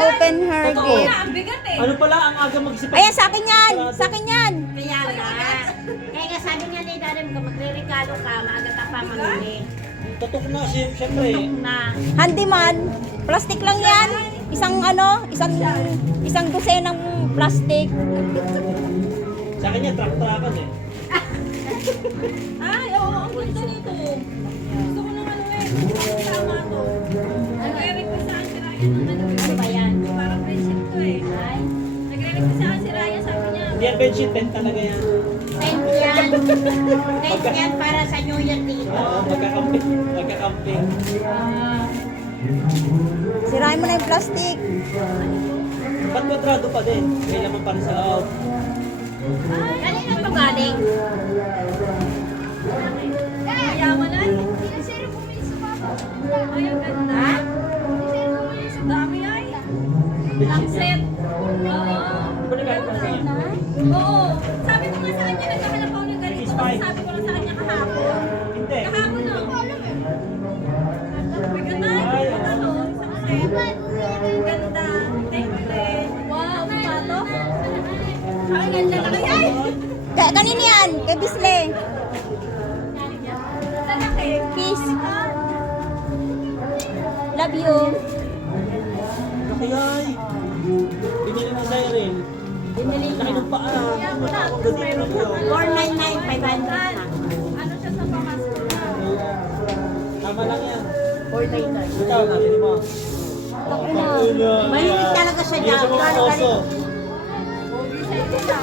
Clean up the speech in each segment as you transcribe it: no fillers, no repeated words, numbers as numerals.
open her Totoo. gift. Ang bigat eh. Ano pala ang aga magsipag? Ayan, sa akin yan. Sa akin yan. Kaya nga. Kaya nga sabi nga ni Darren, kung magre-regalo ka, maaga ka pa mamili. Tutok na, siyempre. Na. Handyman. Plastic lang yan. Isang dosenang plastic. Sa akin yan, truck-truckan eh. Ay, oo, ang ganda nito. Gusto ko ng ano eh. Tama to. Nagre-request sa akin si Ryan ng ano. Ano ba yan? Parang friendship to eh. Ay, nagre-request sa akin si Ryan, sabi niya. Hindi yan bedsheet, tent talaga yan. Tent yan. Tent yan para sa New Year dito. Oo, magkakamping. Magkakamping. Sirain mo na yung plastic. Ba't kwadrado pa din? May laman pa rin sa loob. Kanina ito galing? Mayamanan. Ay, ang ganda. Ha? Ang dami ay. Lang set. Oo. Ano ba nagkakaroon ka yan? Oo. Sabi ko nga sa kanya, nagkahanap ako ng ganito. Sabi ko lang sa kanya kahapon. Hindi. Kahapon na. May ganda. Ay, ganda no. Isang set. Ang ganda. Thank you, Len. Wow, sapato. Ay, ganda na kaya. Kanina yan. Kay Bisle. Lalaki. Peace. Love you. Laki ay. Binili mo sa'yo rin. Binili Laki ng paa. Ang ganito yun. 499, 500 na. Ano siya sa pamasko na? Tama lang yan. 499. Ikaw, nabili mo. Mahilig talaga siya Hindi dyan. siya mga oso. Pogi siya ito.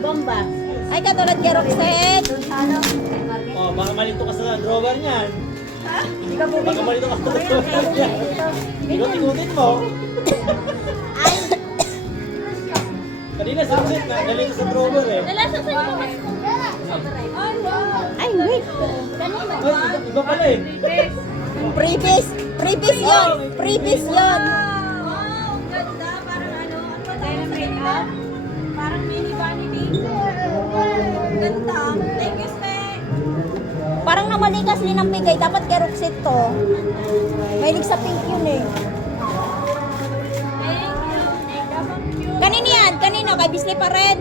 Bomba. Ay, katulad kay Roxette. Oh, baka malito ka sa drawer niyan. Baka malito ka sa drawer niyan. Ikot-ikutin mo. Kanina sa set na, nalito sa drawer eh. Nalasa sa iyo pamasko. Ay, wow. Ay, wait. Ay, iba pala eh. Previous. Previous yun. Previous yun. Wow, ang ganda. Parang ano, ano ba tawag sa ganito? Parang mini vanity. Ganda. Thank you, Spek. Parang namalikas din ang bigay. Dapat kay Roxette to. Mahilig sa pink yun eh. Thank you. Kanina yan. Kanina. Kay Bisle pa rin.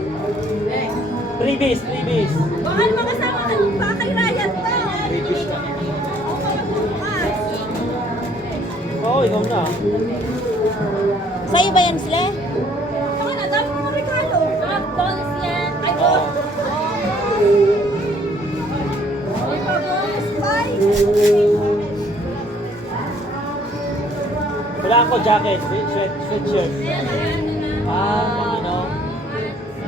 Freebies, freebies. Baka makasama ka pa kay Ryan to. Okay, bukas. Oo, ikaw na. Sa'yo ba yan, Sle? Saka na, dami mo regalo. Bonus yan. Ay, Oo. Ay, bonus. Bye. Wala ako jacket, sweatshirt. Ah, ano?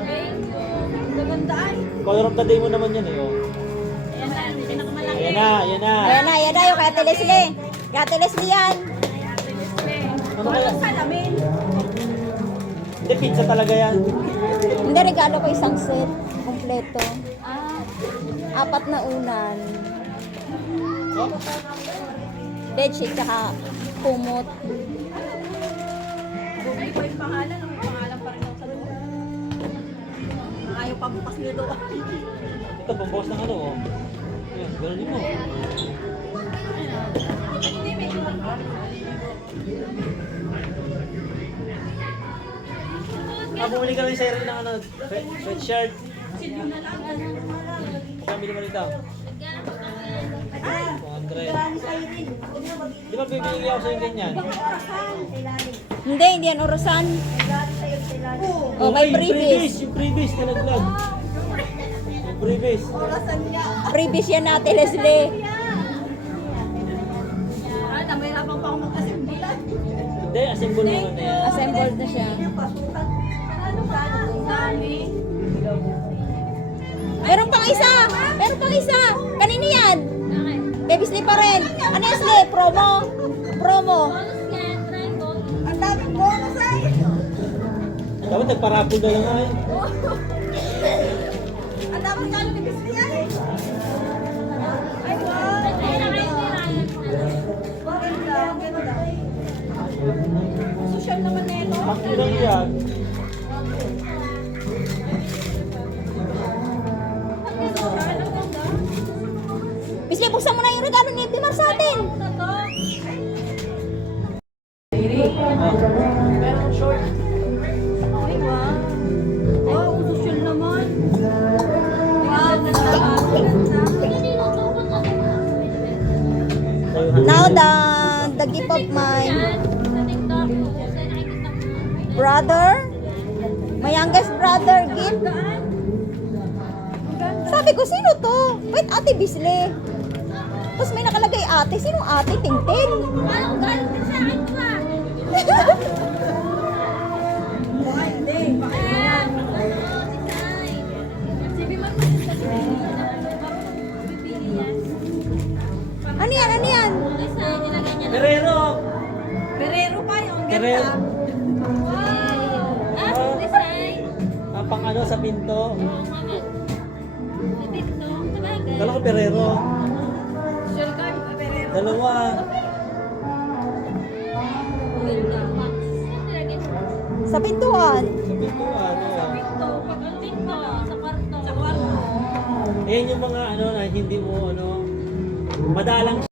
Thank you. Gaganda ay. Color of the day mo naman yan eh. Oh. Ayan na, pinakamalaki. Ayan na, ayan na. Ayan na, yan na. Yung kay Ate Leslie. Kay Ate Leslie yan. Ano kaya? Walang salamin. Hindi, pizza talaga yan. Hindi, regalo ko isang set. Kompleto. 4 na unan. Oh, Bedsheet, saka kumot. Ay, iba yung pangalan. Ang pangalan pa rin ako sa doon. Ayaw pa bukas nito. ito, pambawas ng ano oh. Ayan, gano'n mo. Hindi, may iba. Bumili ka rin sa'yo rin ng ano, sweatshirt. Silyo na lang. Kami naman ito. 200. Di ba bibigyan ako sa'yo ganyan? Hindi, hindi yan orasan. Oh, may previous. Yung previous na nag-vlog. Yung previous. Previous yan na Ate Leslie. Ah, namahirapan pa ako magkasimbilan. Hindi, assemble mo na yan. Assembled na siya. Ano ba? Ang dami. Meron pang isa! Meron pang isa! Kanina yan! Kay Bisle pa rin. Ano yan, Sle? Promo? Promo. Ang daming bonus ay. Dapat nagparapol na lang ay. Ang daming regalo ni Bisli ay. Ay, wow. Ganda. Social naman na ito. Ang ilang yan. Bisle, buksan mo na yung regalo ni Edmar sa atin. of my Sa TikTok. Sa nakikita ko. brother. My youngest brother gift. Sabi ko, sino to? Wait, Ate Bisle. Tapos may nakalagay ate. Sino ate? Tingting. Akala ko galing din sa akin to ah. Baka hindi. Baka yan. Design. Si Biman mo sa pipili yan. Ano yan? Ano yan? Design, nilagay niya. Perero! Perero pa yung Perero! ganda. Wow! Ah, design. Pang ano sa pinto. Oo, mama. Sa TikTok, sabagay. Kala ko Perero. Sure ka, di ba Perero? Dalawa. Ganda. Wax. Nilagay mo. Sa pintuan. Sa pinto ano. Ito, pag ang TikTok, sa kwarto. Sa kwarto. Ayan yung mga ano na hindi mo ano madalang